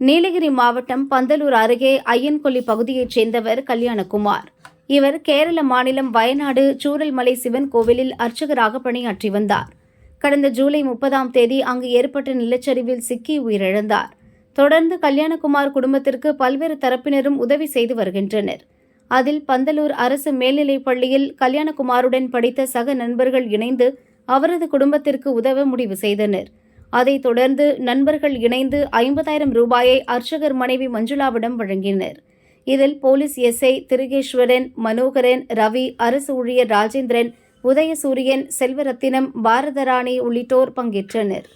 நீலகிரி மாவட்டம் பந்தலூர் அருகே ஐயன்கொல்லி பகுதியைச் சேர்ந்தவர் கல்யாணகுமார். இவர் கேரள மாநிலம் வயநாடு சூரல்மலை சிவன் கோவிலில் அர்ச்சகராக பணியாற்றி வந்தார். கடந்த ஜூலை 30ஆம் தேதி அங்கு ஏற்பட்ட நிலச்சரிவில் சிக்கி உயிரிழந்தார். தொடர்ந்து கல்யாணகுமார் குடும்பத்திற்கு பல்வேறு தரப்பினரும் உதவி செய்து வருகின்றனர். அதில் பந்தலூர் அரசு மேல்நிலைப் பள்ளியில் கல்யாணகுமாருடன் படித்த சக நண்பர்கள் இணைந்து அவரது குடும்பத்திற்கு உதவ முடிவு செய்தனர். அதைத் தொடர்ந்து நண்பர்கள் இணைந்து 50,000 ரூபாயை அர்ச்சகர் மனைவி மஞ்சுளாவிடம் வழங்கினர். இதில் போலீஸ் எஸ்ஐ திருகேஸ்வரன், மனோகரன், ரவி, அரசு ஊழியர் ராஜேந்திரன், உதயசூரியன், செல்வரத்தினம், பாரதராணி உள்ளிட்டோர் பங்கேற்றனர்.